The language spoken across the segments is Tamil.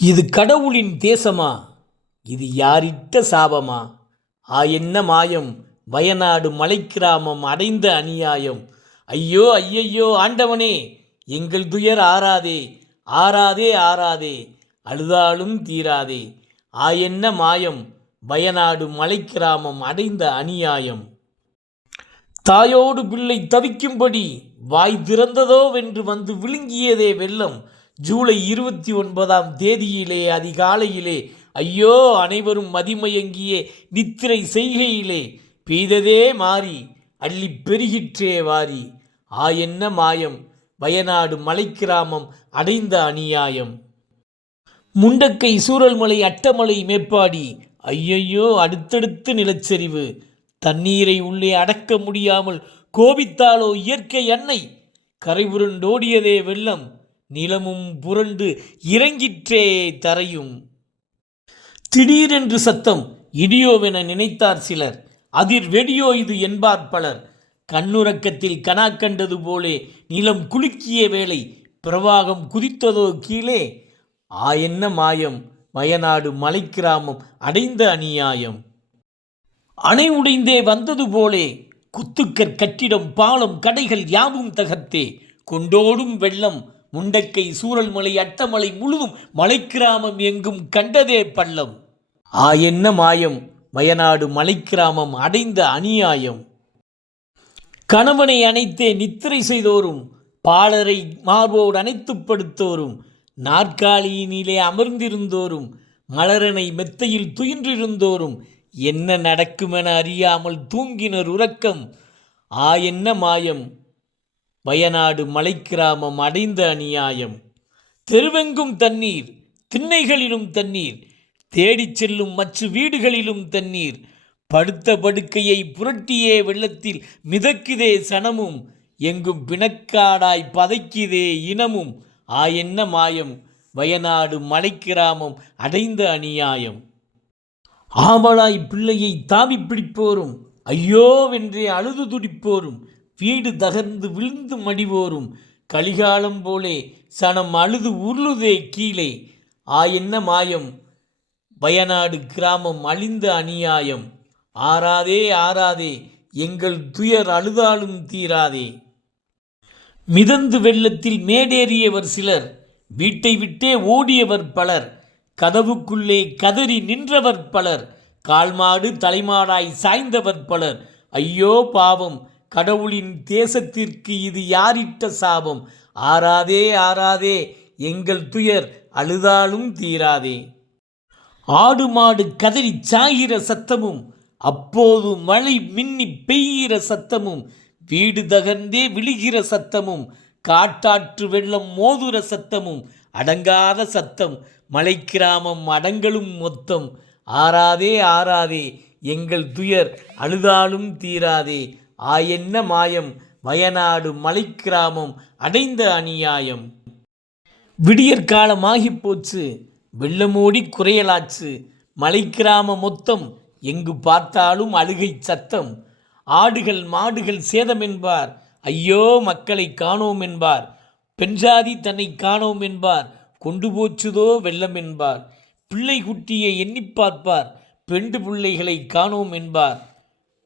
இது கடவுளின் தேசமா? இது யாரிட்ட சாபமா? என்ன மாயம்? வயநாடு மலைக்கிராமம் அடைந்த அநியாயம். ஐயோ ஐயையோ ஆண்டவனே, எங்கள் துயர் ஆறாதே, ஆறாதே ஆறாதே, அழுதாலும் தீராதே. என்ன மாயம்? வயநாடு மலைக்கிராமம் அடைந்த அநியாயம். தாயோடு பிள்ளை தவிக்கும்படி வாய் திறந்ததோ வென்று வந்து விழுங்கியதே வெள்ளம். ஜூலை 29ஆம் தேதியிலே அதிகாலையிலே, ஐயோ அனைவரும் மதிமயங்கிய நித்திரை செய்கையிலே, பெய்ததே மாறி அள்ளி பெருகிற்றே வாரி. என்ன மாயம்? வயநாடு மலைக்கிராமம் அடைந்த அநியாயம். முண்டக்கை சூரல்மலை அட்டமலை மேப்பாடி, ஐயையோ அடுத்தடுத்து நிலச்சரிவு. தண்ணீரை உள்ளே அடக்க முடியாமல் கோபித்தாலோ இயற்கை அன்னை. கரை புரண்டோடியதே வெள்ளம், நிலமும் புரண்டு இறங்கிற்றே தரையும். திடீரென்று சத்தம், இடியோவென நினைத்தார் சிலர். அதிர் வெடியோ இது என்பார் பலர். கண்ணுறக்கத்தில் கனா கண்டது போலே நிலம் குலுக்கிய வேளை, பிரவாகம் குதித்ததோ கீழே. என்ன மாயம்? வயநாடு மலைக்கிராமம் அடைந்த அநியாயம். அணை உடைந்தே வந்தது போலே குத்துக்கற் கட்டிடம் பாலம் கடைகள் யாவும் தகர்த்தே கொண்டோடும் வெள்ளம். முண்டக்கை சூரல்மலை அட்டமலை முழுதும் மலைக்கிராமம் எங்கும் கண்டதே பள்ளம். என்ன மாயம்? வயநாடு மலைக்கிராமம் அடைந்த அநியாயம். கணவனை அணைத்தே நித்திரை செய்தோரும், பாலரை மார்போடு அணைத்து படுத்தோரும், நாற்காலியினிலே அமர்ந்திருந்தோரும், மலரனை மெத்தையில் துயின்றிருந்தோரும், என்ன நடக்குமென அறியாமல் தூங்கினர் உறக்கம். என்ன மாயம்? வயநாடு மலைக்கிராமம் அடைந்த அநியாயம். தெருவெங்கும் தண்ணீர், திண்ணைகளிலும் தண்ணீர், தேடிச் செல்லும் மற்ற வீடுகளிலும் தண்ணீர். படுத்த படுக்கையை புரட்டியே வெள்ளத்தில் மிதக்குதே சனமும், எங்கும் பிணக்காடாய் பதைக்குதே இனமும். என்ன மாயம்? வயநாடு மலைக்கிராமம் அடைந்த அநியாயம். ஆவலாய் பிள்ளையை தாவி பிடிப்போரும், ஐயோவென்றே அழுது துடிப்போரும், வீடு தகர்ந்து விழுந்து மடிவோரும், கலிகாலம் போலே சனம் அழுது உருளுதே கீழே. என்ன மாயம்? வயநாடு கிராமம் அழிந்த அநியாயம். ஆறாதே ஆறாதே, எங்கள் துயர் அழுதாலும் தீராதே. மிதந்து வெள்ளத்தில் மேடேறியவர் சிலர், வீட்டை விட்டே ஓடியவர் பலர், கதவுக்குள்ளே கதறி நின்றவர் பலர், கால்மாடு தலைமாடாய் சாய்ந்தவர் பலர். ஐயோ பாவம், கடவுளின் தேசத்திற்கு இது யாரிட்ட சாபம்? ஆறாதே ஆறாதே, எங்கள் துயர் அழுதாலும் தீராதே. ஆடு மாடு கதறி சாகிற சத்தமும், அப்போது மழை மின்னி பெய்கிற சத்தமும், வீடு தகர்ந்தே விழுகிற சத்தமும், காட்டாற்று வெள்ளம் மோதுற சத்தமும், அடங்காத சத்தம், மலைக்கிராமம் அடங்கலும் மொத்தம். ஆறாதே ஆறாதே, எங்கள் துயர் அழுதாலும் தீராதே. என்ன மாயம்? வயநாடு மலைக்கிராமம் அடைந்த அநியாயம். விடியற்காலமாகி போச்சு, வெள்ளமோடி குறையலாச்சு, மலைக்கிராமம் மொத்தம் எங்கு பார்த்தாலும் அழுகை சத்தம். ஆடுகள் மாடுகள் சேதம் என்பார், ஐயோ மக்களை காணோம் என்பார், பெண்சாதி தன்னை காணோம் என்பார், கொண்டு போச்சுதோ வெள்ளம் என்பார். பிள்ளை குட்டியை எண்ணி பார்ப்பார், பெண்டு பிள்ளைகளை காணோம் என்பார்,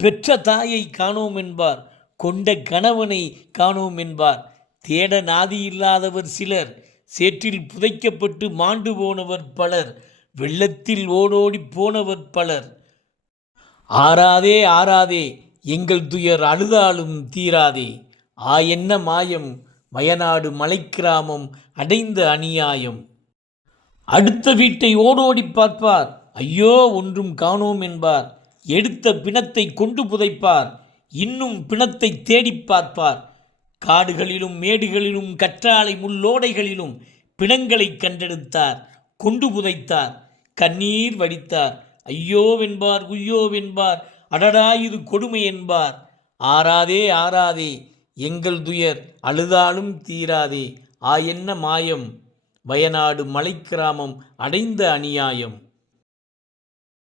பெற்ற தாயை காணோம் என்பார், கொண்ட கணவனை காணோம் என்பார். தேட நாதி இல்லாதவர் சிலர், சேற்றில் புதைக்கப்பட்டு மாண்டு போனவர் பலர், வெள்ளத்தில் ஓடோடி போனவர் பலர். ஆறாதே ஆறாதே, எங்கள் துயர் அழுதாலும் தீராதே. என்ன மாயம்? வயநாடு மலைக்கிராமம் அடைந்த அநியாயம். அடுத்த வீட்டை ஓடோடி பார்ப்பார், ஐயோ ஒன்றும் காணோம் என்பார், எடுத்த பிணத்தை கொண்டு புதைப்பார், இன்னும் பிணத்தை தேடி பார்ப்பார். காடுகளிலும் மேடுகளிலும் கற்றாழை முள்ளோடைகளிலும் பிணங்களை கண்டெடுத்தார், கொண்டு புதைத்தார், கண்ணீர் வடித்தார். ஐயோவென்பார் குய்யோவென்பார், அடடா இது கொடுமை என்பார். ஆறாதே ஆறாதே, எங்கள் துயர் அழுதாலும் தீராதே. என்ன மாயம்? வயநாடு மலைக்கிராமம் அடைந்த அநியாயம்.